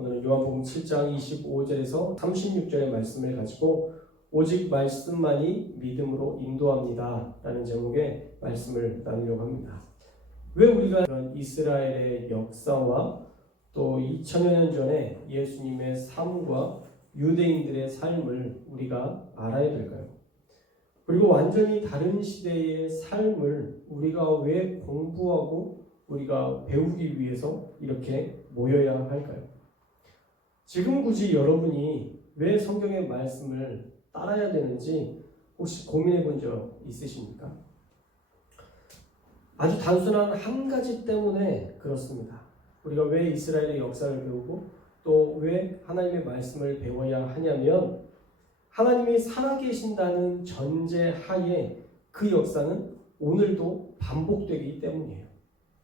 오늘은 요한복음 7장 25절에서 36절의 말씀을 가지고 오직 말씀만이 믿음으로 인도합니다 라는 제목의 말씀을 나누려고 합니다. 왜 우리가 이런 이스라엘의 역사와 또 2000여 년 전에 예수님의 삶과 유대인들의 삶을 우리가 알아야 될까요? 그리고 완전히 다른 시대의 삶을 우리가 왜 공부하고 우리가 배우기 위해서 이렇게 모여야 할까요? 지금 굳이 여러분이 왜 성경의 말씀을 따라야 되는지 혹시 고민해 본 적 있으십니까? 아주 단순한 한 가지 때문에 그렇습니다. 우리가 왜 이스라엘의 역사를 배우고 또 왜 하나님의 말씀을 배워야 하냐면 하나님이 살아계신다는 전제 하에 그 역사는 오늘도 반복되기 때문이에요.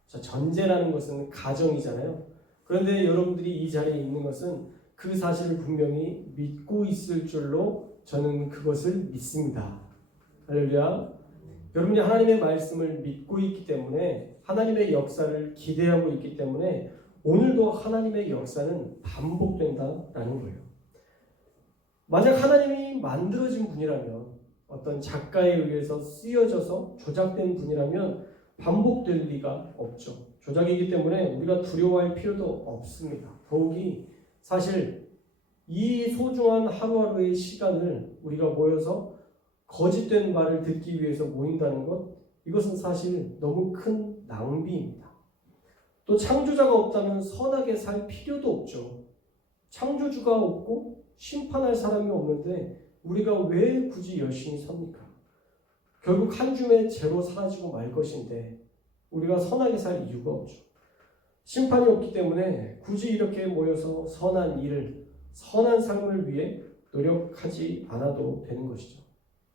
자, 전제라는 것은 가정이잖아요. 그런데 여러분들이 이 자리에 있는 것은 그 사실을 분명히 믿고 있을 줄로 저는 그것을 믿습니다. 할렐루야. 여러분이 하나님의 말씀을 믿고 있기 때문에 하나님의 역사를 기대하고 있기 때문에 오늘도 하나님의 역사는 반복된다라는 거예요. 만약 하나님이 만들어진 분이라면 어떤 작가에 의해서 쓰여져서 조작된 분이라면 반복될 리가 없죠. 조작이기 때문에 우리가 두려워할 필요도 없습니다. 더욱이 사실 이 소중한 하루하루의 시간을 우리가 모여서 거짓된 말을 듣기 위해서 모인다는 것, 이것은 사실 너무 큰 낭비입니다. 또 창조자가 없다면 선하게 살 필요도 없죠. 창조주가 없고 심판할 사람이 없는데 우리가 왜 굳이 열심히 섭니까? 결국 한 줌의 재로 사라지고 말 것인데 우리가 선하게 살 이유가 없죠. 심판이 없기 때문에 굳이 이렇게 모여서 선한 일을, 선한 삶을 위해 노력하지 않아도 되는 것이죠.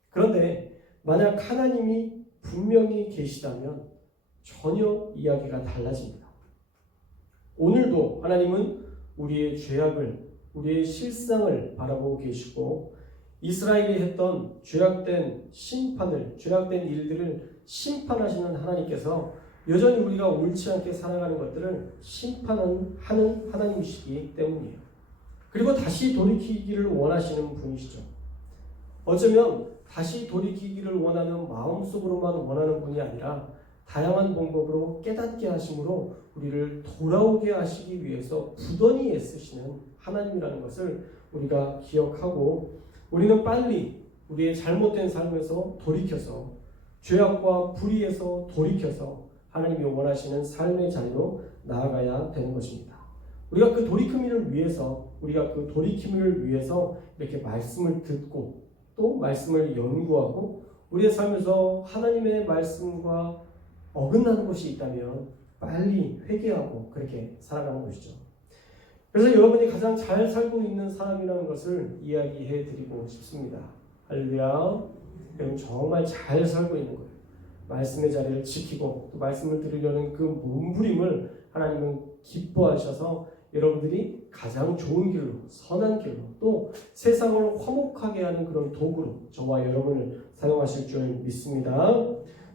그런데 만약 하나님이 분명히 계시다면 전혀 이야기가 달라집니다. 오늘도 하나님은 우리의 죄악을, 우리의 실상을 바라보고 계시고 이스라엘이 했던 죄악된 심판을, 죄악된 일들을 심판하시는 하나님께서 여전히 우리가 옳지 않게 살아가는 것들을 심판하는 하나님이시기 때문이에요. 그리고 다시 돌이키기를 원하시는 분이시죠. 어쩌면 다시 돌이키기를 원하는 마음속으로만 원하는 분이 아니라 다양한 방법으로 깨닫게 하심으로 우리를 돌아오게 하시기 위해서 부단히 애쓰시는 하나님이라는 것을 우리가 기억하고 우리는 빨리 우리의 잘못된 삶에서 돌이켜서 죄악과 불의에서 돌이켜서 하나님이 원하시는 삶의 자리로 나아가야 되는 것입니다. 우리가 그 돌이킴을 위해서 이렇게 말씀을 듣고 또 말씀을 연구하고 우리의 삶에서 하나님의 말씀과 어긋나는 것이 있다면 빨리 회개하고 그렇게 살아가는 것이죠. 그래서 여러분이 가장 잘 살고 있는 사람이라는 것을 이야기해 드리고 싶습니다. 할렐루야. 여러분 정말 잘 살고 있는 거예요. 말씀의 자리를 지키고 또 말씀을 들으려는 그 몸부림을 하나님은 기뻐하셔서 여러분들이 가장 좋은 길로, 선한 길로 또 세상을 화목하게 하는 그런 도구로 저와 여러분을 사용하실 줄 믿습니다.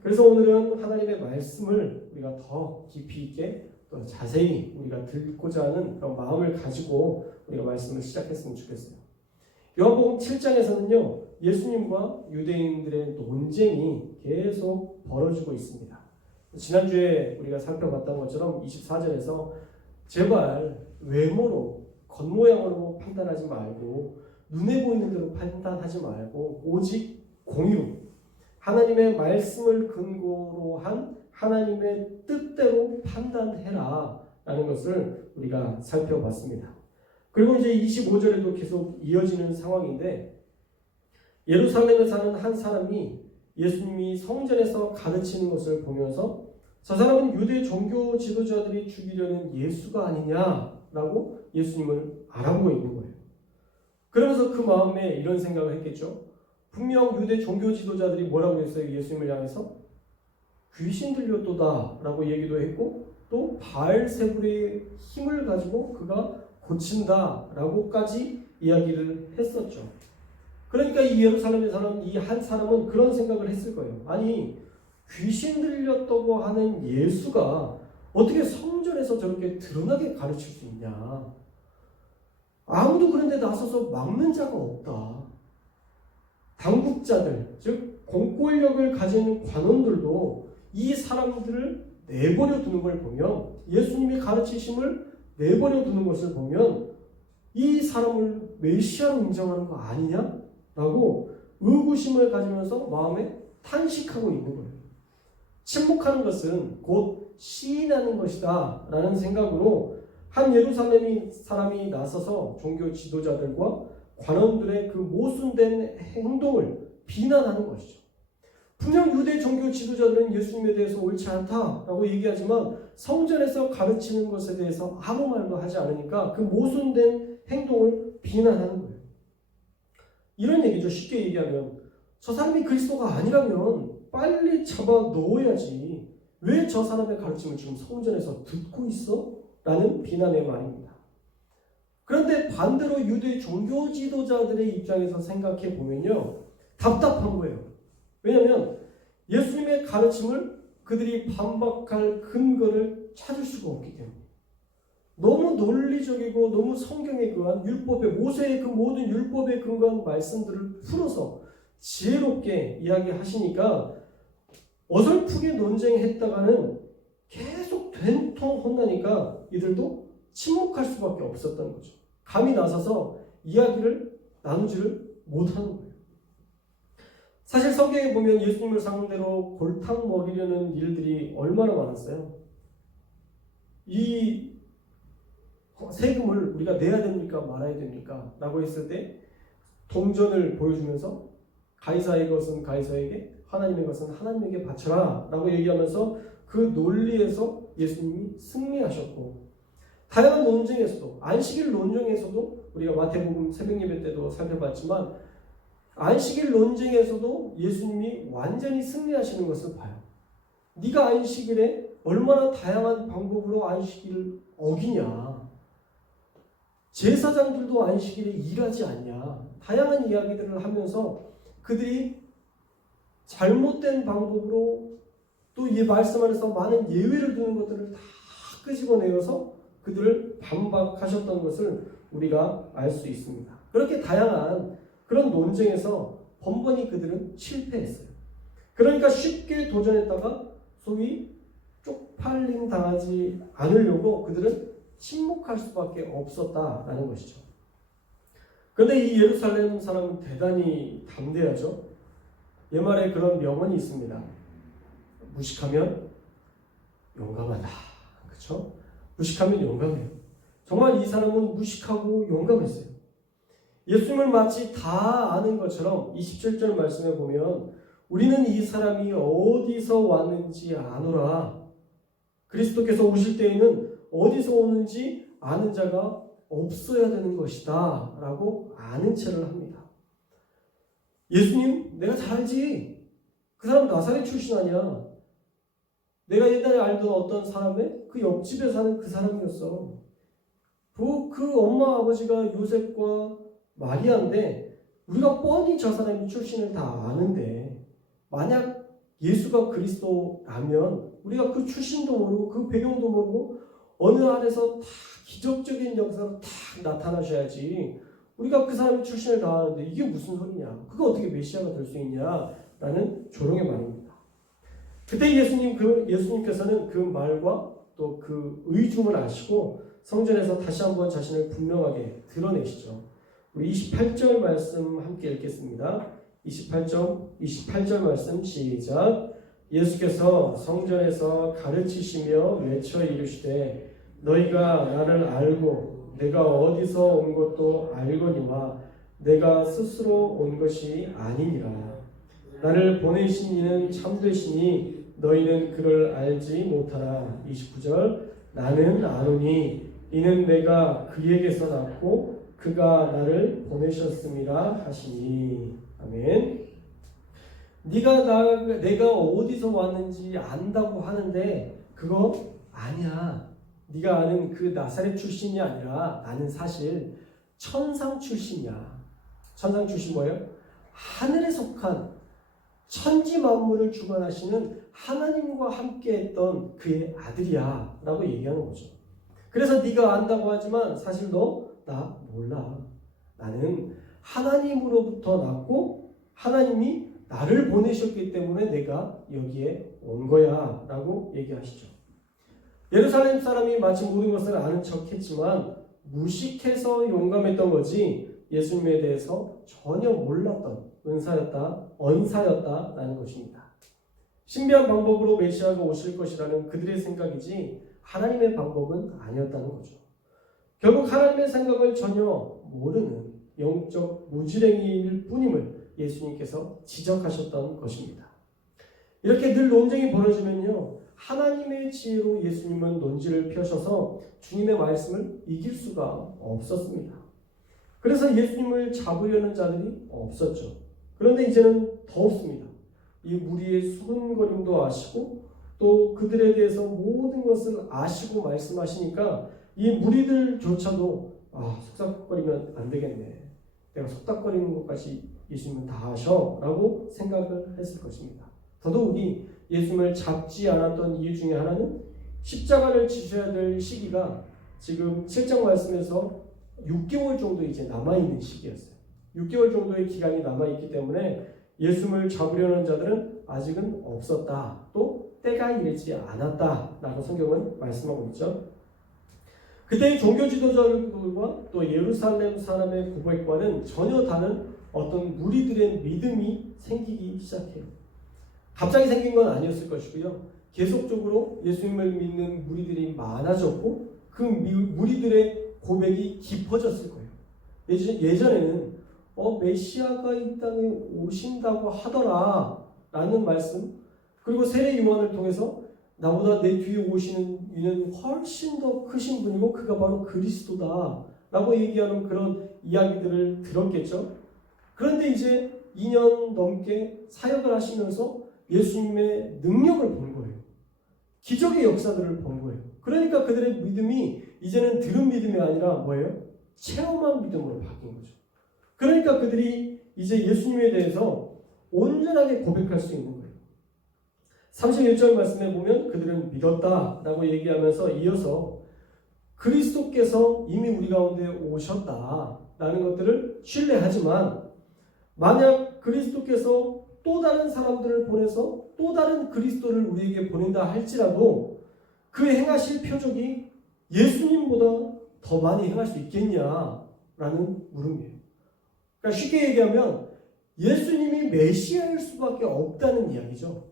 그래서 오늘은 하나님의 말씀을 우리가 더 깊이 있게 또 자세히 우리가 듣고자 하는 그런 마음을 가지고 우리가 말씀을 시작했으면 좋겠어요. 요한복음 7장에서는요. 예수님과 유대인들의 논쟁이 계속 벌어지고 있습니다. 지난주에 우리가 살펴봤던 것처럼 24절에서 제발 외모로 겉모양으로 판단하지 말고 눈에 보이는 대로 판단하지 말고 오직 공의로 하나님의 말씀을 근거로 한 하나님의 뜻대로 판단해라 라는 것을 우리가 살펴봤습니다. 그리고 이제 25절에도 계속 이어지는 상황인데 예루살렘에 사는 한 사람이 예수님이 성전에서 가르치는 것을 보면서 저 사람은 유대 종교 지도자들이 죽이려는 예수가 아니냐라고 예수님을 알아보고 있는 거예요. 그러면서 그 마음에 이런 생각을 했겠죠. 분명 유대 종교 지도자들이 뭐라고 했어요? 예수님을 향해서 귀신 들렸도다 라고 얘기도 했고 또 바알세불의 힘을 가지고 그가 고친다 라고까지 이야기를 했었죠. 그러니까 이 예루살렘에 사는 이 한 사람은 그런 생각을 했을 거예요. 아니 귀신 들렸다고 하는 예수가 어떻게 성전에서 저렇게 드러나게 가르칠 수 있냐. 아무도 그런데 나서서 막는 자가 없다. 당국자들, 즉 공권력을 가진 관원들도 이 사람들을 내버려 두는 걸 보면, 예수님이 가르치심을 내버려 두는 것을 보면 이 사람을 메시아로 인정하는 거 아니냐? 라고 의구심을 가지면서 마음에 탄식하고 있는 거예요. 침묵하는 것은 곧 시인하는 것이다 라는 생각으로 한 예루살렘 사람이 나서서 종교 지도자들과 관원들의 그 모순된 행동을 비난하는 것이죠. 분명 유대 종교 지도자들은 예수님에 대해서 옳지 않다라고 얘기하지만 성전에서 가르치는 것에 대해서 아무 말도 하지 않으니까 그 모순된 행동을 비난하는 거예요. 이런 얘기죠. 쉽게 얘기하면 저 사람이 그리스도가 아니라면 빨리 잡아 넣어야지. 왜 저 사람의 가르침을 지금 성전에서 듣고 있어? 라는 비난의 말입니다. 그런데 반대로 유대 종교 지도자들의 입장에서 생각해 보면요, 답답한 거예요. 왜냐하면 예수님의 가르침을 그들이 반박할 근거를 찾을 수가 없기 때문에. 너무 논리적이고 너무 성경에 근거한 율법의, 모세의 그 모든 율법에 근거한 말씀들을 풀어서 지혜롭게 이야기하시니까 어설프게 논쟁했다가는 계속 된통 혼나니까 이들도 침묵할 수밖에 없었던 거죠. 감히 나서서 이야기를 나누지를 못하는 거예요. 사실 성경에 보면 예수님을 상대로 골탕 먹이려는 일들이 얼마나 많았어요. 이 세금을 우리가 내야 됩니까? 말아야 됩니까? 라고 했을 때 동전을 보여주면서 가이사의 것은 가이사에게, 하나님의 것은 하나님에게 바쳐라 라고 얘기하면서 그 논리에서 예수님이 승리하셨고, 다양한 논쟁에서도, 안식일 논쟁에서도 우리가 마태복음 새벽 예배 때도 살펴봤지만 안식일 논쟁에서도 예수님이 완전히 승리하시는 것을 봐요. 네가 안식일에 얼마나 다양한 방법으로 안식일을 어기냐, 제사장들도 안식일에 일하지 않냐, 다양한 이야기들을 하면서 그들이 잘못된 방법으로 또 이 말씀 안에서 많은 예외를 두는 것들을 다 끄집어내어서 그들을 반박하셨던 것을 우리가 알 수 있습니다. 그렇게 다양한 그런 논쟁에서 번번이 그들은 실패했어요. 그러니까 쉽게 도전했다가 소위 쪽팔림 당하지 않으려고 그들은 침묵할 수밖에 없었다라는 것이죠. 그런데 이 예루살렘 사람은 대단히 담대하죠. 옛말에 그런 명언이 있습니다. 무식하면 용감하다. 그렇죠? 무식하면 용감해요. 정말 이 사람은 무식하고 용감했어요. 예수님을 마치 다 아는 것처럼 27절 말씀에 보면 우리는 이 사람이 어디서 왔는지 아노라. 그리스도께서 오실 때에는 어디서 오는지 아는 자가 없어야 되는 것이다 라고 아는 체를 합니다. 예수님, 내가 잘 알지. 그 사람 나사렛 출신 아니야. 내가 옛날에 알던 어떤 사람의 그 옆집에 사는 그 사람이었어. 그 엄마 아버지가 요셉과 마리아인데 우리가 뻔히 저 사람이 출신을 다 아는데, 만약 예수가 그리스도라면 우리가 그 출신도 모르고 그 배경도 모르고 어느 안에서 다 기적적인 역사로 다 나타나셔야지 우리가 그 사람의 출신을 다 아는데 이게 무슨 소리냐, 그거 어떻게 메시아가 될 수 있냐 라는 조롱의 말입니다. 그때 예수님께서는 그 말과 또 그 의중을 아시고 성전에서 다시 한번 자신을 분명하게 드러내시죠. 우리 28절 말씀 함께 읽겠습니다. 28절 말씀 시작. 예수께서 성전에서 가르치시며 외쳐 이르시되 너희가 나를 알고 내가 어디서 온 것도 알거니와 내가 스스로 온 것이 아니니라. 나를 보내신 이는 참되시니 너희는 그를 알지 못하라. 29절 나는 아노니 이는 내가 그에게서 났고 그가 나를 보내셨음이라 하시니. 아멘. 내가 어디서 왔는지 안다고 하는데 그거 아니야. 네가 아는 그 나사렛 출신이 아니라 나는 사실 천상 출신이야. 천상 출신 뭐예요? 하늘에 속한 천지 만물을 주관하시는 하나님과 함께했던 그의 아들이야 라고 얘기하는 거죠. 그래서 네가 안다고 하지만 사실 너 나 몰라. 나는 하나님으로부터 났고 하나님이 나를 보내셨기 때문에 내가 여기에 온 거야 라고 얘기하시죠. 예루살렘 사람이 마치 모든 것을 아는 척했지만 무식해서 용감했던 거지 예수님에 대해서 전혀 몰랐던 언사였다라는 것입니다. 신비한 방법으로 메시아가 오실 것이라는 그들의 생각이지 하나님의 방법은 아니었다는 거죠. 결국 하나님의 생각을 전혀 모르는 영적 무지랭이일 뿐임을 예수님께서 지적하셨던 것입니다. 이렇게 늘 논쟁이 벌어지면요, 하나님의 지혜로 예수님은 논지를 펴셔서 주님의 말씀을 이길 수가 없었습니다. 그래서 예수님을 잡으려는 자들이 없었죠. 그런데 이제는 더 없습니다. 이 무리의 수군거림도 아시고 또 그들에 대해서 모든 것을 아시고 말씀하시니까 이 무리들조차도 속삭거리면 안 되겠네. 내가 속닥거리는 것까지 예수님은 다 하셔 라고 생각을 했을 것입니다. 더더욱이 예수님을 잡지 않았던 이유 중에 하나는 십자가를 지셔야 될 시기가 지금 7장 말씀에서 6개월 정도 이제 남아있는 시기였어요. 6개월 정도의 기간이 남아있기 때문에 예수님을 잡으려는 자들은 아직은 없었다. 또 때가 이르지 않았다 라고 성경은 말씀하고 있죠. 그때의 종교 지도자들과 또 예루살렘 사람의 고백과는 전혀 다른 어떤 무리들의 믿음이 생기기 시작해요. 갑자기 생긴 건 아니었을 것이고요. 계속적으로 예수님을 믿는 무리들이 많아졌고 그 무리들의 고백이 깊어졌을 거예요. 예전에는 메시아가 이 땅에 오신다고 하더라 라는 말씀, 그리고 세례 요한을 통해서 나보다 내 뒤에 오시는 이는 훨씬 더 크신 분이고 그가 바로 그리스도다 라고 얘기하는 그런 이야기들을 들었겠죠. 그런데 이제 2년 넘게 사역을 하시면서 예수님의 능력을 본 거예요. 기적의 역사들을 본 거예요. 그러니까 그들의 믿음이 이제는 들은 믿음이 아니라 뭐예요? 체험한 믿음으로 바뀐 거죠. 그러니까 그들이 이제 예수님에 대해서 온전하게 고백할 수 있는 거예요. 31절 말씀에 보면 그들은 믿었다라고 얘기하면서 이어서 그리스도께서 이미 우리 가운데 오셨다라는 것들을 신뢰하지만 만약 그리스도께서 또 다른 사람들을 보내서 또 다른 그리스도를 우리에게 보낸다 할지라도 그 행하실 표적이 예수님보다 더 많이 행할 수 있겠냐라는 물음이에요. 그러니까 쉽게 얘기하면 예수님이 메시아일 수밖에 없다는 이야기죠.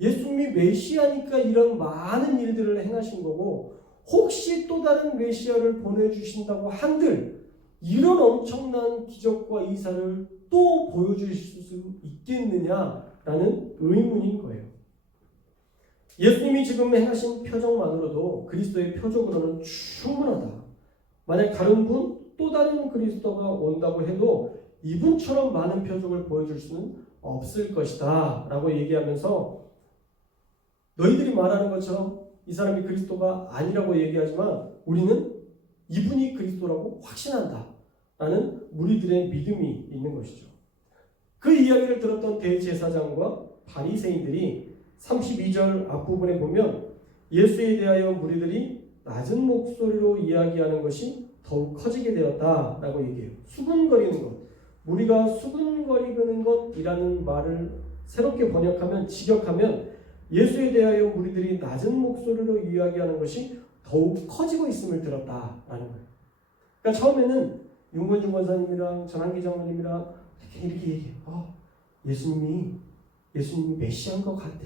예수님이 메시아니까 이런 많은 일들을 행하신 거고 혹시 또 다른 메시아를 보내주신다고 한들 이런 엄청난 기적과 이사를 또 보여주실 수 있겠느냐라는 의문인 거예요. 예수님이 지금 행하신 표적만으로도 그리스도의 표적으로는 충분하다. 만약 다른 분, 또 다른 그리스도가 온다고 해도 이분처럼 많은 표적을 보여줄 수는 없을 것이다 라고 얘기하면서 너희들이 말하는 것처럼 이 사람이 그리스도가 아니라고 얘기하지만 우리는 이분이 그리스도라고 확신한다 라는 무리들의 믿음이 있는 것이죠. 그 이야기를 들었던 대제사장과 바리새인들이 32절 앞부분에 보면 예수에 대하여 무리들이 낮은 목소리로 이야기하는 것이 더욱 커지게 되었다라고 얘기해요. 수군거리는 것, 무리가 수군거리는 것이라는 말을 새롭게 번역하면 직역하면 예수에 대하여 무리들이 낮은 목소리로 이야기하는 것이 더욱 커지고 있음을 들었다라는 거예요. 그러니까 처음에는 윤건중 권사님이랑 전한기 장로님이랑 이렇게 얘기해요. 예수님이 메시아인 것 같아.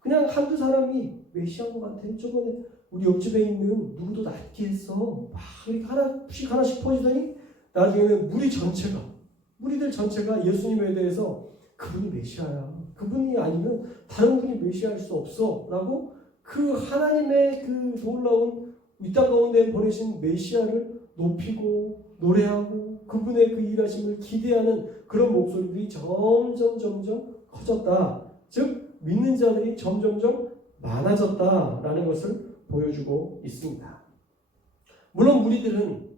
그냥 한두 사람이 메시아인 것 같아. 저번에 우리 옆집에 있는 누구도 낫게 했어. 막 이렇게 하나씩 퍼지더니 나중에는 무리들 전체가 예수님에 대해서 그분이 메시아야. 그분이 아니면 다른 분이 메시아일 수 없어. 라고 그 하나님의 그 놀라운 이 땅 가운데 보내신 메시아를 높이고 노래하고 그분의 그 일하심을 기대하는 그런 목소리들이 점점 커졌다. 즉 믿는 자들이 점점점 많아졌다라는 것을 보여주고 있습니다. 물론 무리들은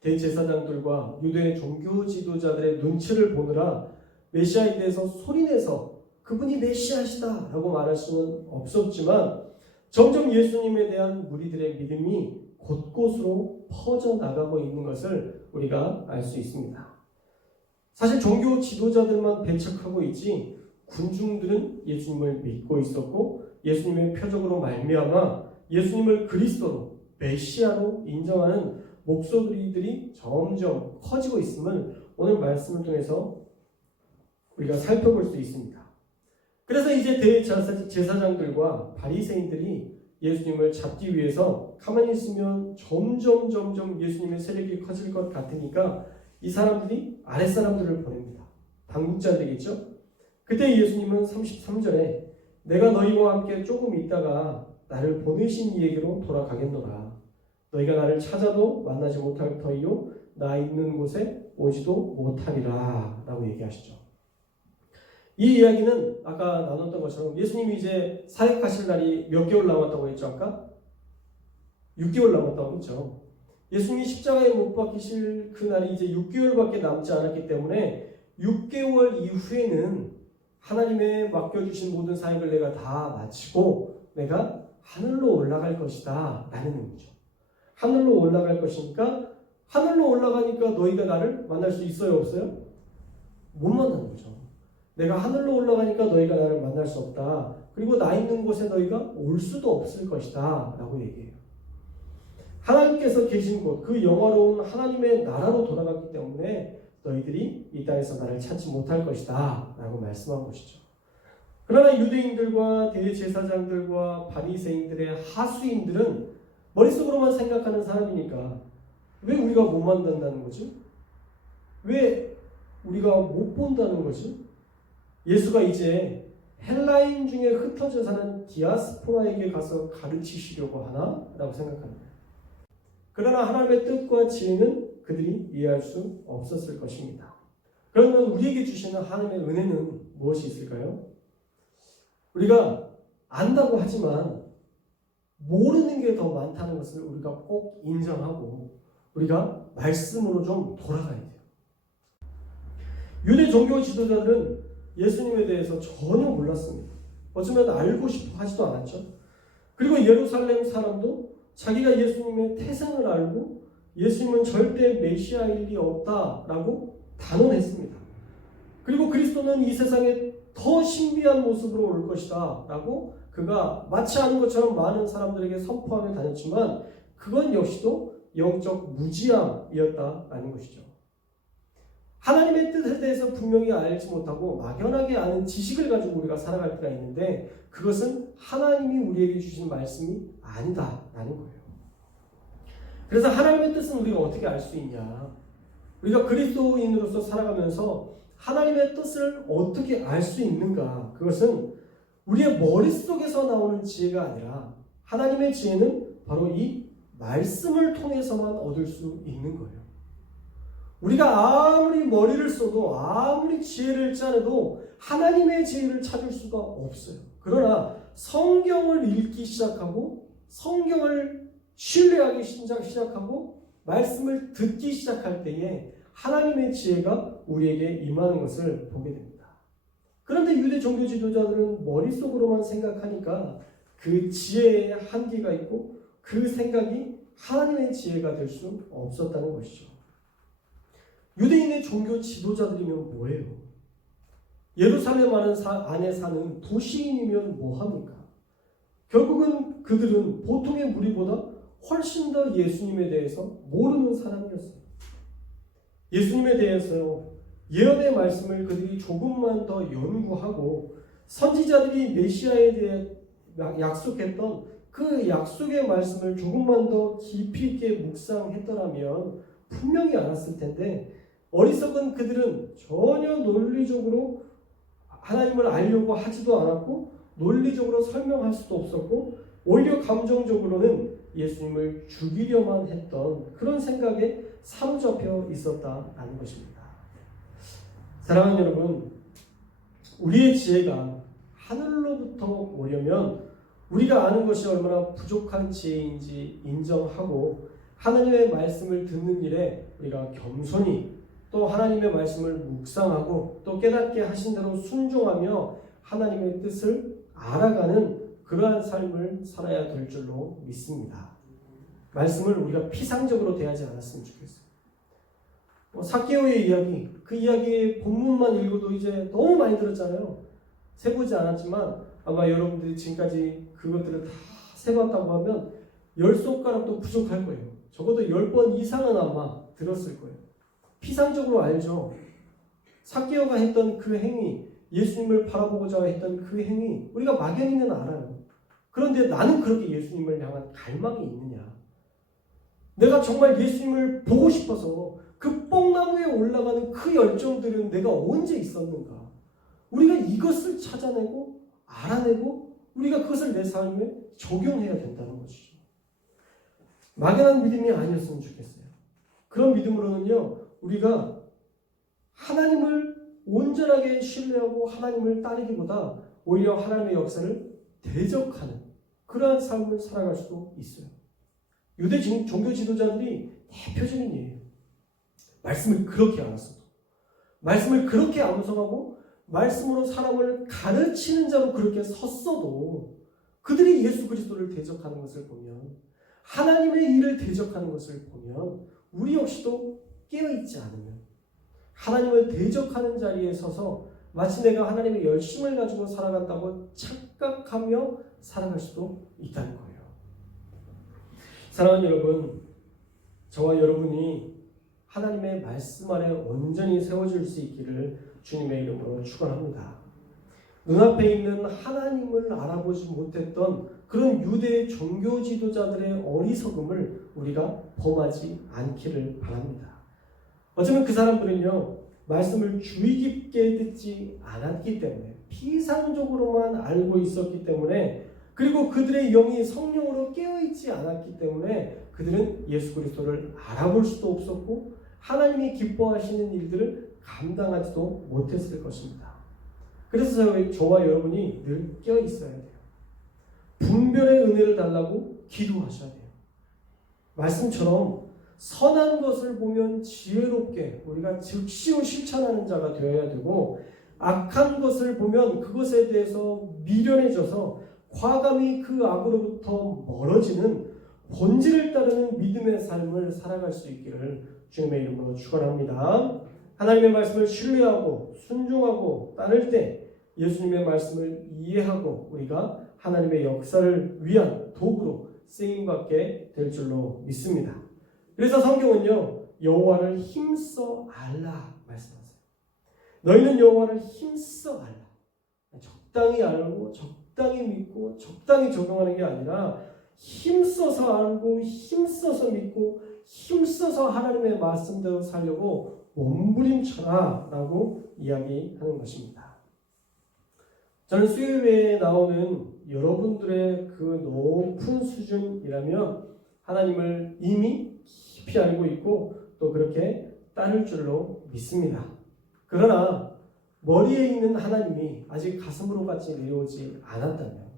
대제사장들과 유대의 종교 지도자들의 눈치를 보느라 메시아에 대해서 소리내서 그분이 메시아시다 라고 말할 수는 없었지만 점점 예수님에 대한 무리들의 믿음이 곳곳으로 퍼져나가고 있는 것을 우리가 알 수 있습니다. 사실 종교 지도자들만 배척하고 있지 군중들은 예수님을 믿고 있었고 예수님의 표적으로 말미암아 예수님을 그리스도로 메시아로 인정하는 목소리들이 점점 커지고 있음을 오늘 말씀을 통해서 우리가 살펴볼 수 있습니다. 그래서 이제 대제사장들과 바리새인들이 예수님을 잡기 위해서 가만히 있으면 점점 예수님의 세력이 커질 것 같으니까 이 사람들이 아랫사람들을 보냅니다. 당국자들이겠죠. 그때 예수님은 33절에 내가 너희와 함께 조금 있다가 나를 보내신 이에게로 돌아가겠노라. 너희가 나를 찾아도 만나지 못할 터이요 나 있는 곳에 오지도 못하리라 라고 얘기하시죠. 이 이야기는 아까 나눴던 것처럼 예수님이 이제 사역하실 날이 몇 개월 남았다고 했죠? 아까? 6개월 남았다고 했죠. 예수님이 십자가에 못 박히실 그 날이 이제 6개월밖에 남지 않았기 때문에 6개월 이후에는 하나님의 맡겨주신 모든 사역을 내가 다 마치고 내가 하늘로 올라갈 것이다 라는 의미죠. 하늘로 올라갈 것이니까 하늘로 올라가니까 너희가 나를 만날 수 있어요? 없어요? 못 만나는 거죠. 내가 하늘로 올라가니까 너희가 나를 만날 수 없다. 그리고 나 있는 곳에 너희가 올 수도 없을 것이다 라고 얘기해요. 하나님께서 계신 곳, 그 영화로운 하나님의 나라로 돌아갔기 때문에 너희들이 이 땅에서 나를 찾지 못할 것이다 라고 말씀한 것이죠. 그러나 유대인들과 대제사장들과 바리새인들의 하수인들은 머릿속으로만 생각하는 사람이니까 왜 우리가 못 만난다는 거지? 왜 우리가 못 본다는 거지? 예수가 이제 헬라인 중에 흩어져 사는 디아스포라에게 가서 가르치시려고 하나? 라고 생각합니다. 그러나 하나님의 뜻과 지혜는 그들이 이해할 수 없었을 것입니다. 그러면 우리에게 주시는 하나님의 은혜는 무엇이 있을까요? 우리가 안다고 하지만 모르는 게 더 많다는 것을 우리가 꼭 인정하고 우리가 말씀으로 좀 돌아가야 돼요. 유대 종교 지도자들은 예수님에 대해서 전혀 몰랐습니다. 어쩌면 알고 싶어 하지도 않았죠. 그리고 예루살렘 사람도 자기가 예수님의 태생을 알고 예수님은 절대 메시아일 리 없다라고 단언했습니다. 그리고 그리스도는 이 세상에 더 신비한 모습으로 올 것이다 라고 그가 마치 아는 것처럼 많은 사람들에게 선포하며 다녔지만 그건 역시도 영적 무지함이었다라는 것이죠. 하나님의 뜻에 대해서 분명히 알지 못하고 막연하게 아는 지식을 가지고 우리가 살아갈 때가 있는데 그것은 하나님이 우리에게 주신 말씀이 아니다라는 거예요. 그래서 하나님의 뜻은 우리가 어떻게 알 수 있냐? 우리가 그리스도인으로서 살아가면서 하나님의 뜻을 어떻게 알 수 있는가? 그것은 우리의 머릿속에서 나오는 지혜가 아니라 하나님의 지혜는 바로 이 말씀을 통해서만 얻을 수 있는 거예요. 우리가 아무리 머리를 써도 아무리 지혜를 짜내도 하나님의 지혜를 찾을 수가 없어요. 그러나 성경을 읽기 시작하고 성경을 신뢰하기 시작하고 말씀을 듣기 시작할 때에 하나님의 지혜가 우리에게 임하는 것을 보게 됩니다. 그런데 유대 종교 지도자들은 머릿속으로만 생각하니까 그 지혜에 한계가 있고 그 생각이 하나님의 지혜가 될 수 없었다는 것이죠. 유대인의 종교 지도자들이면 뭐예요? 예루살렘 안에 사는 도시인이면 뭐합니까? 결국은 그들은 보통의 무리보다 훨씬 더 예수님에 대해서 모르는 사람이었어요. 예수님에 대해서 예언의 말씀을 그들이 조금만 더 연구하고 선지자들이 메시아에 대해 약속했던 그 약속의 말씀을 조금만 더 깊이 있게 묵상했더라면 분명히 알았을 텐데 어리석은 그들은 전혀 논리적으로 하나님을 알려고 하지도 않았고 논리적으로 설명할 수도 없었고 오히려 감정적으로는 예수님을 죽이려만 했던 그런 생각에 사로잡혀 있었다는 것입니다. 사랑하는 여러분, 우리의 지혜가 하늘로부터 오려면 우리가 아는 것이 얼마나 부족한 지혜인지 인정하고 하나님의 말씀을 듣는 일에 우리가 겸손히 또 하나님의 말씀을 묵상하고 또 깨닫게 하신 대로 순종하며 하나님의 뜻을 알아가는 그러한 삶을 살아야 될 줄로 믿습니다. 말씀을 우리가 피상적으로 대하지 않았으면 좋겠어요. 삭개오의 이야기, 그 이야기의 본문만 읽어도 이제 너무 많이 들었잖아요. 세보지 않았지만 아마 여러분들이 지금까지 그것들을 다 세봤다고 하면 10손가락도 부족할 거예요. 적어도 10번 이상은 아마 들었을 거예요. 피상적으로 알죠. 삭개오가 했던 그 행위, 예수님을 바라보고자 했던 그 행위, 우리가 막연히는 알아요. 그런데 나는 그렇게 예수님을 향한 갈망이 있느냐? 내가 정말 예수님을 보고 싶어서 그 뽕나무에 올라가는 그 열정들은 내가 언제 있었는가? 우리가 이것을 찾아내고 알아내고 우리가 그것을 내 삶에 적용해야 된다는 것이죠. 막연한 믿음이 아니었으면 좋겠어요. 그런 믿음으로는요, 우리가 하나님을 온전하게 신뢰하고 하나님을 따르기보다 오히려 하나님의 역사를 대적하는 그러한 삶을 살아갈 수도 있어요. 유대 종교 지도자들이 대표적인 예예요. 말씀을 그렇게 알았어도, 말씀을 그렇게 암송하고 말씀으로 사람을 가르치는 자로 그렇게 섰어도 그들이 예수 그리스도를 대적하는 것을 보면, 하나님의 일을 대적하는 것을 보면 우리 역시도 깨어있지 않으면 하나님을 대적하는 자리에 서서 마치 내가 하나님의 열심을 가지고 살아간다고 착각하며 살아갈 수도 있다는 거예요. 사랑하는 여러분, 저와 여러분이 하나님의 말씀 아래 온전히 세워질 수 있기를 주님의 이름으로 축원합니다. 눈앞에 있는 하나님을 알아보지 못했던 그런 유대 종교 지도자들의 어리석음을 우리가 범하지 않기를 바랍니다. 어쩌면 그 사람들은요, 말씀을 주의 깊게 듣지 않았기 때문에, 피상적으로만 알고 있었기 때문에, 그리고 그들의 영이 성령으로 깨어있지 않았기 때문에 그들은 예수 그리스도를 알아볼 수도 없었고 하나님이 기뻐하시는 일들을 감당하지도 못했을 것입니다. 그래서 저와 여러분이 늘 깨어있어야 돼요. 분별의 은혜를 달라고 기도하셔야 돼요. 말씀처럼 선한 것을 보면 지혜롭게 우리가 즉시로 실천하는 자가 되어야 되고, 악한 것을 보면 그것에 대해서 미련해져서 과감히 그 악으로부터 멀어지는 본질을 따르는 믿음의 삶을 살아갈 수 있기를 주님의 이름으로 축원합니다. 하나님의 말씀을 신뢰하고 순종하고 따를 때 예수님의 말씀을 이해하고 우리가 하나님의 역사를 위한 도구로 쓰임받게 될 줄로 믿습니다. 그래서 성경은요, 여호와를 힘써 알라 말씀하세요. 너희는 여호와를 힘써 알라. 적당히 알고 적당히 믿고 적당히 적용하는 게 아니라 힘써서 알고 힘써서 믿고 힘써서 하나님의 말씀대로 살려고 몸부림쳐라 라고 이야기하는 것입니다. 저는 수요일에 나오는 여러분들의 그 높은 수준이라면 하나님을 이미 깊이 알고 있고 또 그렇게 따를 줄로 믿습니다. 그러나 머리에 있는 하나님이 아직 가슴으로까지 내려오지 않았다면,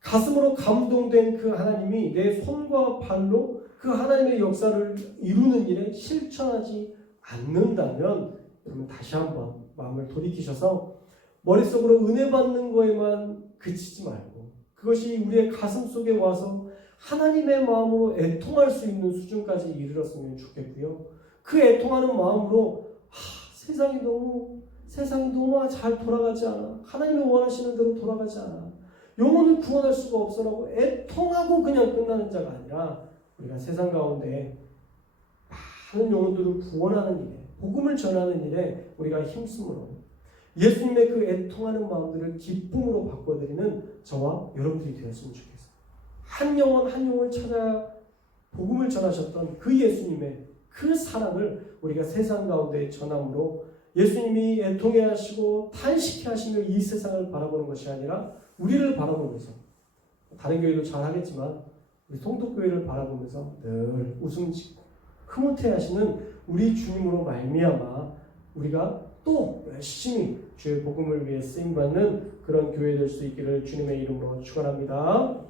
가슴으로 감동된 그 하나님이 내 손과 발로 그 하나님의 역사를 이루는 일에 실천하지 않는다면, 여러분 다시 한번 마음을 돌이키셔서 머릿속으로 은혜 받는 거에만 그치지 말고 그것이 우리의 가슴 속에 와서 하나님의 마음으로 애통할 수 있는 수준까지 이르렀으면 좋겠고요. 그 애통하는 마음으로 세상이 너무 잘 돌아가지 않아. 하나님이 원하시는 대로 돌아가지 않아. 영혼을 구원할 수가 없어라고 애통하고 그냥 끝나는 자가 아니라 우리가 세상 가운데 많은 영혼들을 구원하는 일에, 복음을 전하는 일에 우리가 힘쓰므로 예수님의 그 애통하는 마음들을 기쁨으로 바꿔드리는 저와 여러분들이 되었으면 좋겠어요. 한 영혼을 찾아 복음을 전하셨던 그 예수님의 그 사랑을 우리가 세상 가운데 전함으로 예수님이 애통해 하시고 탄식해 하시며 이 세상을 바라보는 것이 아니라 우리를 바라보면서, 다른 교회도 잘 하겠지만 우리 송도교회를 바라보면서 늘 웃음 짓고 흐뭇해 하시는 우리 주님으로 말미암아 우리가 또 열심히 주의 복음을 위해 쓰임받는 그런 교회 될 수 있기를 주님의 이름으로 축원합니다.